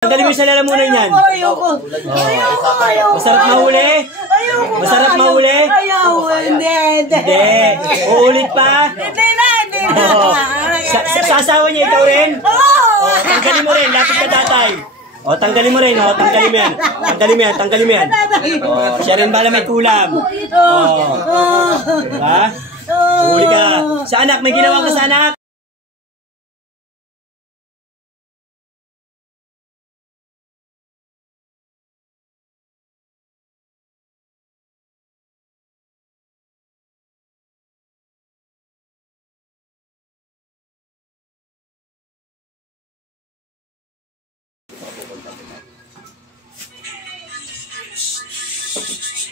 Tanggalin mo sa lalamunan yan. Ayoko. Masarap mahuli? Masarap mahuli? Ayoko. Hindi. Uulit pa? Hindi na. Sa asawa niya ikaw rin? Oo. Tanggalin mo rin. Lapit ka tatay. Tanggalin mo rin. Tanggalin mo yan. Tanggalin mo yan. Siya rin bala may kulam. Ha? Uhuli ka. Sa anak, may ginawa ka sa anak?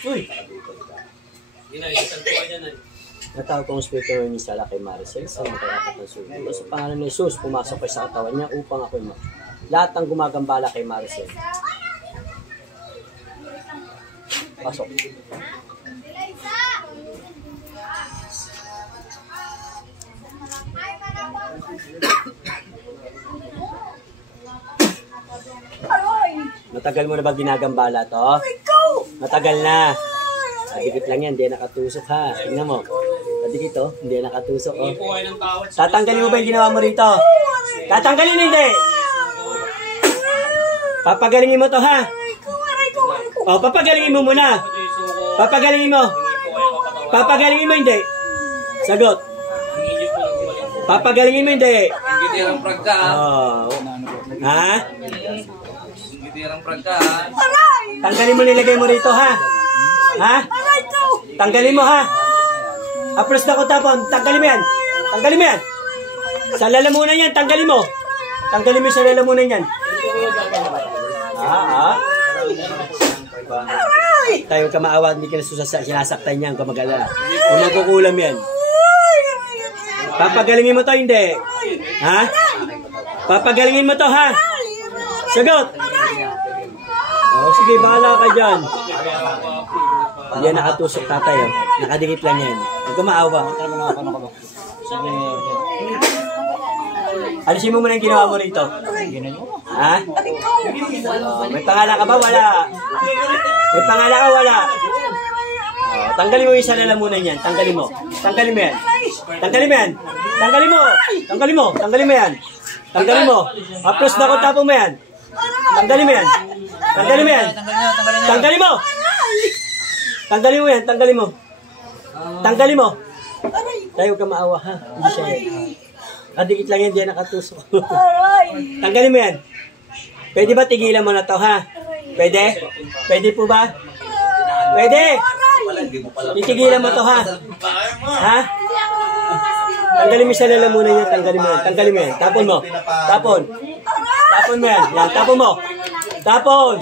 Uy! Natawag kong Espiritu ng Sala kay Maricel sa mga karapat ng sundo. Sa pangalan ni Jesus, pumasok kayo sa katawan niya upang ako'y lahat ng gumagambala kay Maricel. Pasok. Matagal mo na ba ginagambala to? Matagal na. Kadikit lang yan, hindi nakatusok ha. Tingnan mo. Kadikit oh, hindi nakatusok oh. Tatanggalin mo ba yung ginawa mo rito? Tatanggalin hindi. Papagalingin mo to ha. Papagalingin mo muna. Papagalingin mo. Papagalingin mo hindi. Sagot. Papagalingin mo hindi. Ha? Tanggalin mo, nilagay mo rito ha. Ha? Tanggalin mo ha. Apros na ko tapon. Tanggalin mo yan. Tanggalin mo yan. Sa lalamunan yan, tanggalin mo. Tanggalin mo sa lalamunan yan. Tayo ka maawa, hindi ka sinasaktan niyan, kamagala. Kung nagkukulam yan. Papagalingin mo to, hindi. Ha? Papagalingin mo to ha. Sagot. Sige, bahala ka dyan. Yan, nakatusok tatay. Nakadikit lang yan. Huwag ka maawa. Sige. Alisin mo muna yung ginawa mo rito. Ha? May pangalan ka ba? Wala. May pangalan ka? Wala. Tanggalin mo yung isa lalamunan yan. Tanggalin mo. Tanggalin mo yan. Tanggalin mo yan. Tanggalin mo. Tanggalin mo. Tanggalin mo yan. Tanggalin mo. Apros na ko tapo mo yan. Tanggalin mo yan. Tanggalin mo yan. Tanggalin mo. Tanggalin mo yan. Tanggalin mo. Tanggalin mo. Tayo ka maawa ha. Hindi siya yan. Kadikit lang yan. Diyan nakatusok. Tanggalin mo yan. Pwede ba tigilan mo na to ha? Pwede? Pwede po ba? Pwede? Titigilan mo to ha? Ha? Tanggalin mo sa lalamunan niya. Tanggalin mo yan. Tanggalin mo yan. Tapon mo. Tapon. Tapon mo yan. Yan. Tapon mo. Tapon.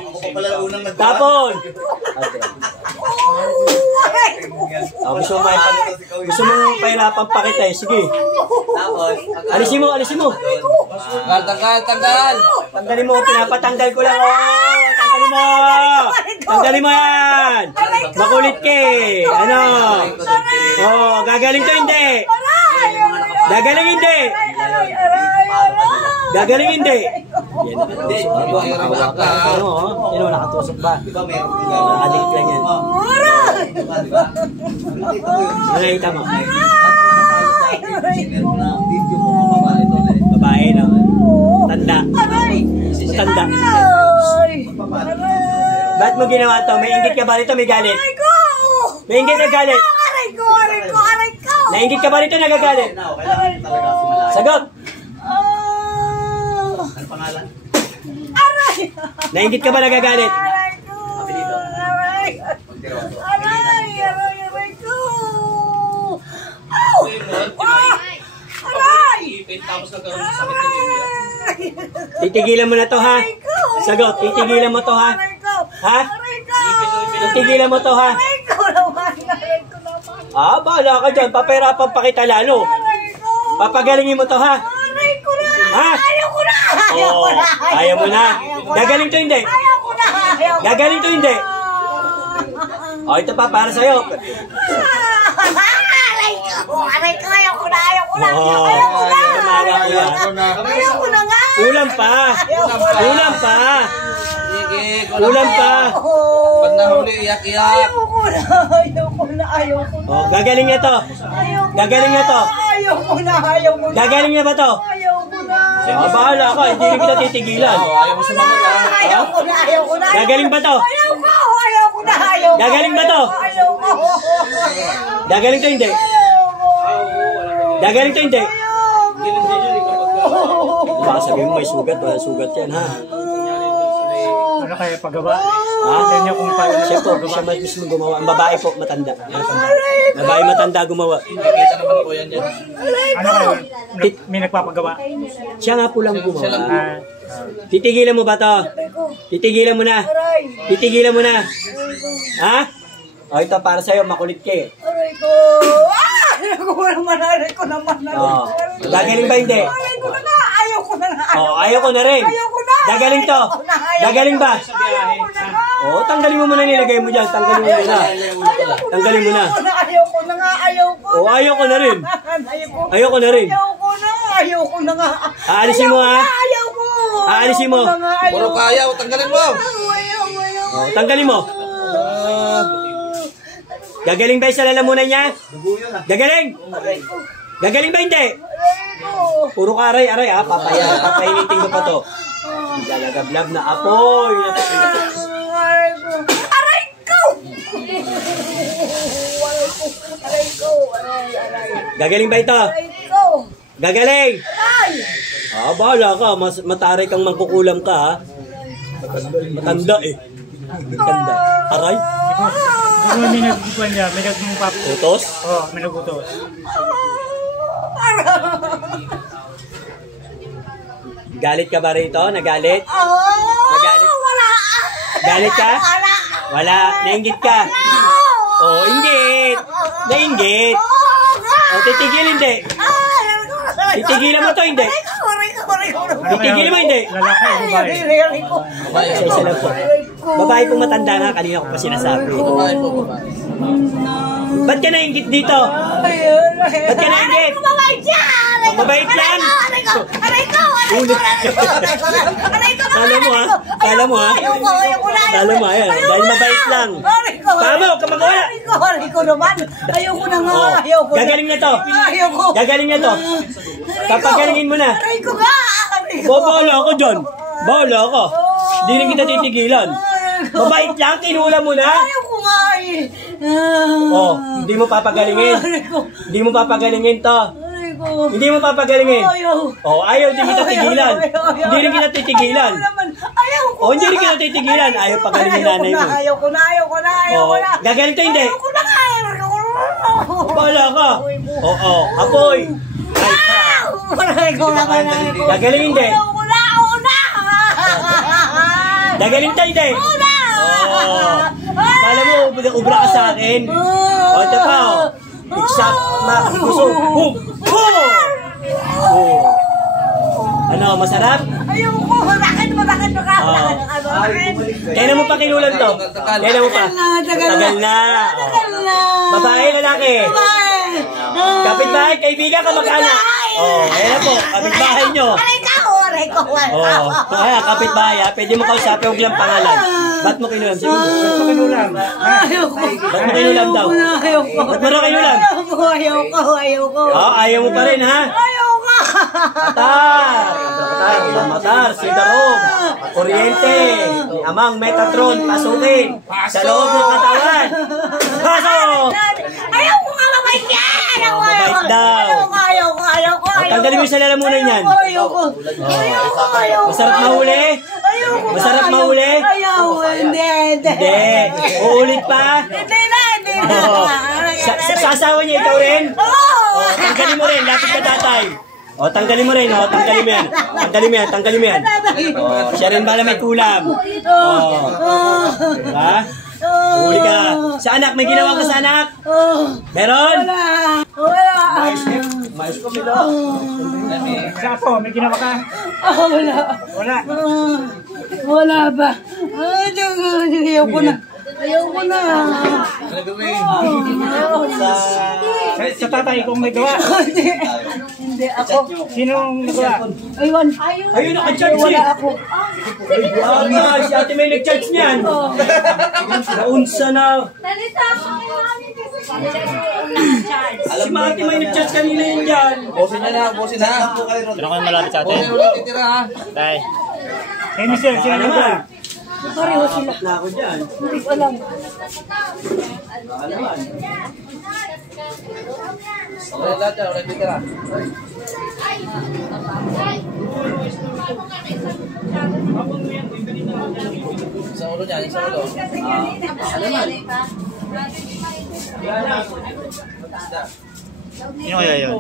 Tapon. Gusto mong pahirapan pa kita eh. Sige. Alisin mo. Alisin mo. Tanggal. Tanggalin mo. Pinapatanggal ko lang. Tanggalin mo. Tanggalin mo yan. Makulit ka eh. Ano? Gagaling to hindi. Gagaling hindi. Gagaling hindi. Yan, nakatusok ba? Yan o, nakatusok ba? Nakadikit lang yan. Nakita mo. Babae, no? Tanda. Tanda. Ba't mo ginawa to? May inggit ka ba rito? May galit? May inggit na galit? Nainggit ka ba rito? Nagagalit? Sagot! Ano pangalan? Nainggit ka ba nagagalit? Titigilan mo na to ha? Sagot, titigilan mo to ha? Ha? Titigilan mo to ha? Bahala ka dyan. Papahirapan pa kita lalo. Papagalingin mo to ha? Ha? Ayaw mo na. Gagaling to hindi? Gagaling to hindi? Ito pa para sa'yo. Aray ko, ayaw ko na. Ayaw ko na nga. Kulang pa. Kulang pa. Sige, Kulang pa. Pag nahuli, iyak-iyak. Ayoko na. Oh, gagaling niya to. Gagaling niya to. Ayoko na. Gagaling niya ba to? Ayoko na. Oh, bahala ka. Hindi rin kita titigilan. Ayaw mo sumagot ha. Ayoko na. Gagaling ba to? Ayoko na. Gagaling ba to? Ayoko. Gagaling to hindi? Gagaling to hindi? Baka sabihin mo may sugat. Wala sugat yan ha. Ano kaya paggawa? Ha? Ganyan kung paano Siya po, siya mismo gumawa. Ang babae po, matanda. Babae matanda gumawa. Nakikita naman po yan dyan. Ano kayo? May nagpapagawa? Siya nga po lang gumawa. Ah, Titigilan mo ba to? Titigilan mo na. Titigilan mo na. Ha? O ito para sa'yo, makulit ka eh. Aray ko. Aray ko naman. O, gagaling ba hindi? Aray ko na. Ayoko na. O, ayaw ko na rin. Ayoko na. Gagaling to. Gagaling ba? Ayoko na. O, tanggalin mo muna nilagay mo dyan. Tanggalin mo muna. Tanggalin mo na. Ayoko na nga. Ayoko. O, ayaw ko na rin. Ayaw ko na rin. Ayoko na nga. Aalisin mo ha? Ayoko. Aalisin mo. Puro kaya, tanggalin mo. O, tanggalin mo. Gagaling ba yung sa lalamunan niya? Gagaling! Gagaling ba hindi? Puro ka aray-aray ha, papainitin ko pa to. Galagablab na apoy. Aray ko! Gagaling ba ito? Aray ko! Gagaling! Aray! Ah, bahala ka. Mataray kang mangkukulam ka ha. Matanda eh. Matanda. Aray? kung may nagkukuhan niya, may nagpapagawa. Utos? Oo, may nagutos. Galit ka ba rito? Nagalit? Nagalit? Wala! Galit ka? Wala! Wala. Nainggit ka? Oh, inggit. Nainggit. O, titigil hindi. Titigilan mo to, hindi. Titigil mo, hindi. Lalaki o babae? Isa lang po. Babae pong matanda nga, kanina ko pa sinasabi. Babae po, babae. Ba't ka nainggit dito? Ba't ka nainggit? Mabait yan? Kala mo ha? Kala mo ha? Kala mo ayan. Dahil mabait lang. Tama, huwag ka magwala. Ayoko naman. Ayoko na nga. Oh, Ayoko na. gagaling na to. Ayoko. Gagaling na to. Papagalingin mo na. Aray ko nga. Aray ko. Bahala ako dyan. Bahala ako. Hindi rin kita titigilan. Mabait lang, tinula mo na. Ayoko nga eh. Oh, hindi mo papagalingin. Aray ko. Hindi mo papagalingin to. Aray ko. Hindi mo papagalingin. Ayaw. Oh, ayaw, hindi kita tigilan. Hindi rin kita titigilan. Ayaw naman. Ayaw ko. Oh, hindi rin kita titigilan. Ayaw pagalingin nanay mo. Ayaw ko na. Oh, gagaling to hindi. Ayoko na nga. Ayoko na. Bahala ka. Oo, apoy. Aray ko naman. Gagaling hindi. Ayoko na. Gagaling tayo hindi. Oh, kala mo, ubra ka sa akin. Oh, ito pa, oh. Exact na gusto. Boom! Boom! Oh. Ano, masarap? Ayoko. Bakit ka? Kailan mo pa kinulan to? Kailan mo pa? Tagal na. Oh. Babae, lalaki. Kapitbahay, kaibigan, kamag-anak. Oh, ayan po, kapitbahay nyo. Aray ko. Oh, kaya kapitbahay ha, pwede mo kausapin, huwag lang pangalan. Ba't mo kinulam? Sabi mo, ba't mo kinulam? Ayoko. Ba't mo kinulam daw? Ayoko. Ba't mo na kinulam? Ayoko. Oh, ayaw mo pa rin ha? Ayoko. Matar, Sidarong, Kuryente, ni Amang Metatron, pasukin, sa loob ng katawan. Pasok! Ayoko nga mabait yan! Mabait daw. Ayoko. Tanggalin mo yung sa lalamunan yan. Ayoko. Masarap mahuli? Ayoko. Masarap mahuli? Ayoko. Hindi. Hindi. Uulit pa? Hindi na. Oh. Sa asawa niya, ikaw rin? Oo. Oh, tanggalin mo rin, lapit ka tatay. Oh, tanggalin mo rin, oh, tanggalin mo yan. Tanggalin mo yan. Oh, siya rin bala may kulam. Oh. Ha? Huli ka. Sa anak, may ginawa ka sa anak? Meron? Wala. Mais ko, Milo. Sa ako, may ginawa ka? Wala. Wala. Wala ba? Ayoko na. Ayoko na. Ano gawin? Sa tatay kong may gawa. Hindi. Hindi ako. Sinong nagawa? Ayun. Ayun, naka-charge Wala eh. ako. Si ate may nag-charge niyan. Naunsa na. Si Mati may nag-charge kanina yun dyan. Bosin na. Sino kayo malapit sa atin? Bosin ulit titira ha. Tay. Eh, mister, sino Baka nagawa? naman. Pareho sila. Na ako dyan. Hindi ko alam. Baka naman. Ulit lahat yan, ulit titira. Isang ulo niya, isang ulo. Sino kaya yun?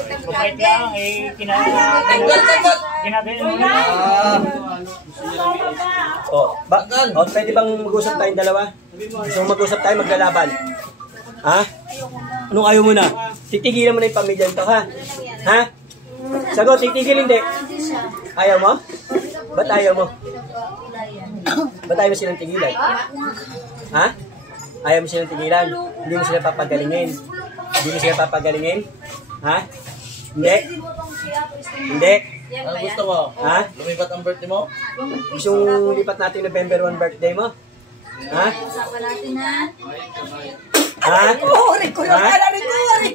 Kapait lang, eh, Tanggal! ginagawa mo na. Pwede bang mag-usap tayong dalawa? Gusto mo mag-usap tayo, maglalaban? Ha? Anong ayaw mo na? Titigilan mo na yung pamilya nito, ha? Ha? Sagot, titigil hindi. Ayaw mo? Ba't ayaw mo? Ba't ayaw mo silang tigilan? Ha? Ayaw mo silang tigilan? Hindi mo sila papagalingin? Hindi mo sila papagalingin? Ha? Hindi? Hindi? Ano gusto mo? Ha? Lumipat ang birthday mo? Gusto mong lipat natin November 1 birthday mo? Ha? Ha? Aray ko na. Ha? Aray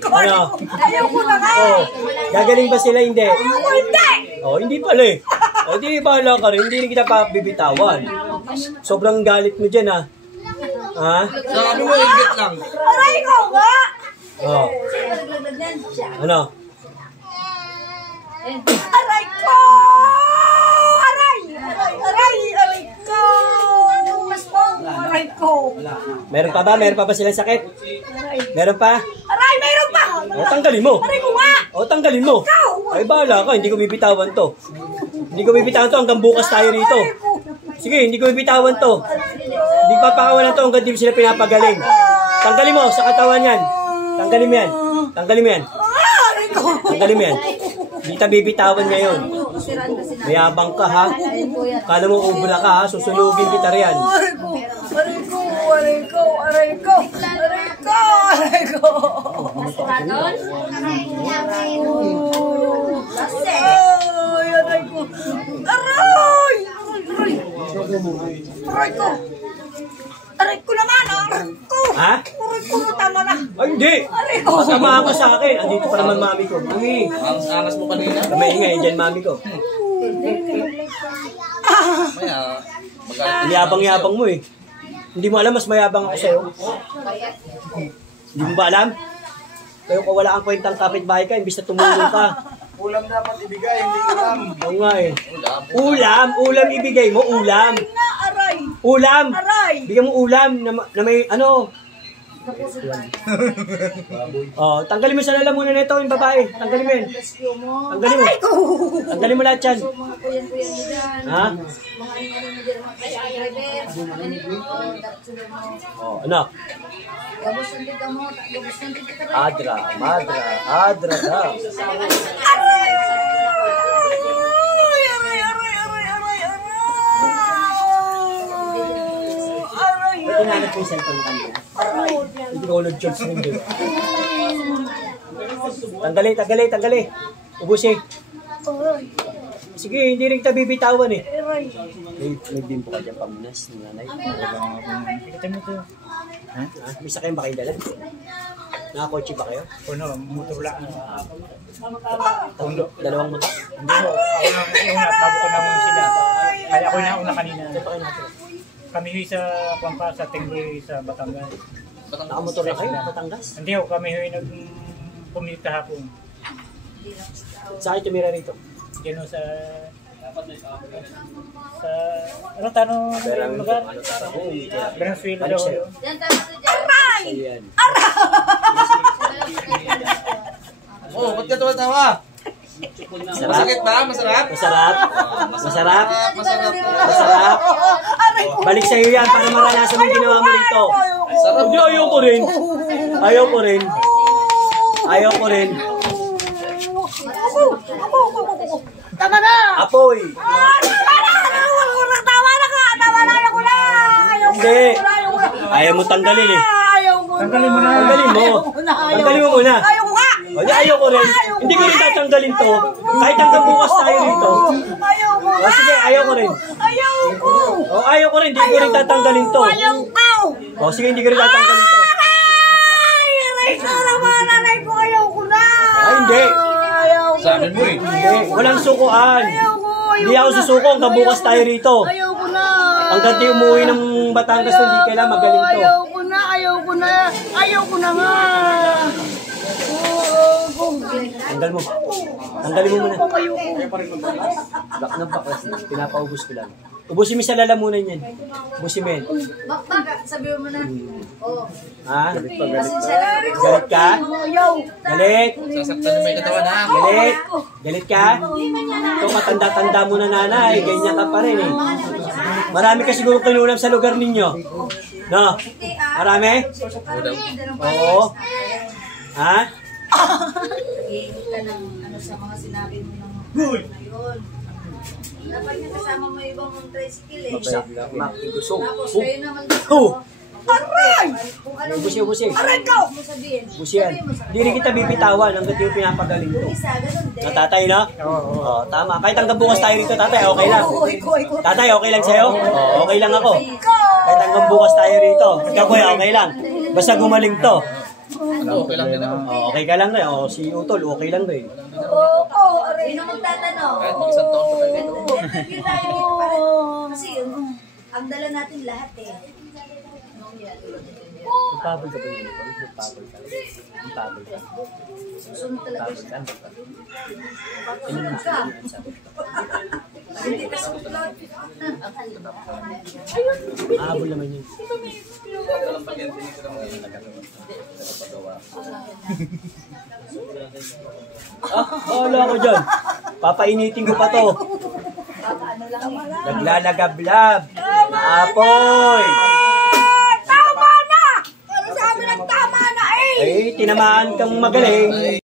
ko. Ano? Ayaw ko na nga. Oh, gagaling ba sila? Hindi. Ako hindi. Oh, hindi pala eh. O, di bahala ka rin. Hindi rin kita pabibitawan. Sobrang galit mo dyan, ha? Ha? Sabi mo, ingit lang. Aray ko nga. Oh. Ano? Aray ko. Aray ko. Aray ko. Meron pa ba? Meron pa ba silang sakit? Meron pa? Aray, mayroon pa. O, tanggalin mo. Aray ko nga. O, tanggalin mo. Ay, bahala ka. Hindi ko bibitawan to. Hindi ko bibitawan to hanggang bukas tayo rito. Sige, hindi ko bibitawan to. Hindi ko papakawalan to hanggang di mo sila pinapagaling. Tanggalin mo sa katawan yan. Tanggalin mo yan. Tanggalin mo yan. Aray ko. Tanggalin mo yan. Hindi ta bibitawan ngayon. Mayabang ka, ha? Kala mo ubra ka, ha? Susunugin kita riyan. Aray ko. Aray ko. Aray ko. Aray ko. Aray ko. Aray ko. Ay, aray ko. Aray! Aray ko. Aray ko naman. Aray ko. Ha? Aray ko. Tama na. Ay, hindi! Aray ko. Samahan ka sa akin. Andito pa naman mami ko. Mami! Angas mo kanina. Kamay ingay, dyan mami ko. Maya, magalit. Yabang-yabang mo eh. Hindi mo alam, mas mayabang ako sa'yo. Hindi mo ba alam? Kaya kung wala kang kwentang kapitbahay ka, imbis na tumulong ka. Ulam dapat ibigay, hindi ulam. Oo nga eh. Ulam ibigay mo, ulam. Na, aray. Ulam! Aray. Bigyan mo ulam na may ano. Oh, tanggalin mo sa lalamunan nito yung babae. Tanggalin mo yan. Tanggalin mo. Tanggalin mo lahat yan. Ha? Oh, ano? Adra daw. Aray! Aray! Pwede natin po yung cellphone kanina. Hindi ko nag-charge na yun. Tanggali. Ubusin. Sige, hindi rin kita bibitawan eh. Nag-bimpo ka dyan, pamunas, nanay. Kita mo to. Ha? May sakyan ba kayong dala? Nakakotse ba kayo? Puno, motor lang. Dalawang motor? Hindi mo, ako na una, bago ko na muna sila. Kaya ako na una kanina. Kami huy sa Pampa, sa Tinggoy, sa Batangas. Nakamotor na kayo, Batangas? Hindi ho, kami huy nag-commute kahapon. Saan kayo tumira rito? Diyan ho sa ano tanong lugar? Venezuela daw yun. Ayan. Oh, ba't ka tawa-tawa? Masakit ba? Masarap? Masarap? Masarap. Balik sa'yo yan para maranasan mo yung ginawa mo rito. Sarap. Hindi, ayaw ko rin. Tama na! Apoy! Tama na ka! Ayaw ko na! Hindi. Ayaw mo tanggalin eh. Ayaw ko Tanggalin mo na. Tanggalin mo. Tanggalin mo muna. Ayaw ko nga! O, di ayaw ko rin. Hindi ko rin tatanggalin to. Kahit hanggang bukas tayo rito. Ayaw ko O nga! sige, ayaw ko rin. Ayaw ko! O ayaw ko rin, hindi ko rin tatanggalin to. Ayaw ko! O sige, hindi ko rin tatanggalin to. Ay, aray ko naman! Aray ko! Ayaw ko na! Ay, hindi. Ayaw ko! Sabi mo eh. Hindi, walang sukuan. Ayaw ko! Hindi ako susuko hanggang bukas tayo rito. Ayaw ko na! Hanggang di umuwi ng Batangas to, hindi kailangan magaling to. Ayaw ko na! Ayaw ko na! Ayaw ko na nga! Tanggal mo. Tanggalin mo muna. Ayaw ko! Bak na baklas na. Pinapaubos ko lang. Ubusin mo sa lalamunan yan. Ubusin mo yan. Baka, sabihin mo na. Oo. Ha? Pasensya na. Galit ka? Ayaw! Galit? Sasaktan mo yung katawan ha. Galit? Galit ka? Ito, matanda-tanda mo na nanay. Ganyan ka pa rin eh. Marami ka siguro kinulam sa lugar ninyo. No? Marami? Oo. Ha? Nag-iingat ka ng ano sa mga sinabi mo ng ngayon. Dapat nga kasama mo ibang tricycle eh. Makikusog. Tapos kayo naman Oh! Aray! Kung ano Busi. Aray ko! mo sabihin. Busi yan. Hindi rin kita bibitawan hanggang yung pinapagaling to. Isa, ganun din. Na tatay, no? Oo. Tama. Kahit hanggang bukas tayo rito, tatay, okay lang. Iko. Tatay, okay lang sa'yo? Oo, okay lang ako. Kahit hanggang bukas tayo rito. Ikaw, kuya, okay lang. Basta gumaling to. Okay lang din ako. Okay ka lang rin. Si Utol, okay lang rin. Oo, aray. Yun ang magtatanong. Kahit mag-isang taon pa tayo. Yun tayo para kasi yun, ang dala natin lahat eh. Pabol ka ba yun? Pabol ka. Pabol ka. Susunod talaga siya. Mahabol naman yun. Bahala ko dyan. Papainitin ko pa to. Naglalagablab. Apoy. Tama na! Ano sabi ng tama na eh? Ay, tinamaan kang magaling.